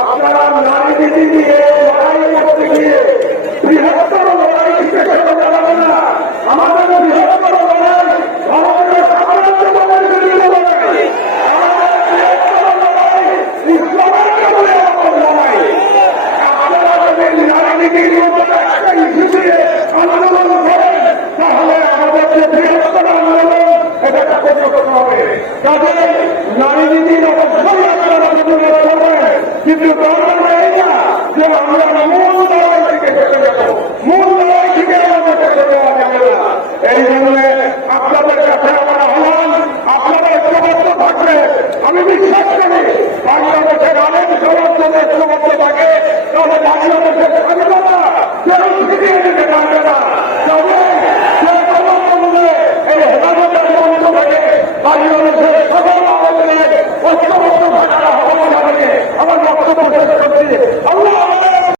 আপনারা নারী নীতি নিয়ে লড়াই করতে গিয়ে বৃহত্তর লড়াই চালাবে না। আমাদের বৃহত্তর লড়াই ভারতের সাম্রাজ্যবাদের বিরুদ্ধে লড়াই, আমাদের বৃহত্তর লড়াই ইসলামের কারণে আমাদের লড়াই। আপনারা যদি নারী নীতি নিয়ে একটা ইস্যু দিয়ে আন্দোলন করেন তাহলে আমাদের যে বৃহত্তর আন্দোলন এটা ক্ষতিগ্রস্ত হবে। কাজে নারী নীতির অবশ্যই আপনারা কিন্তু দরকার নেই না যে আমরা মূল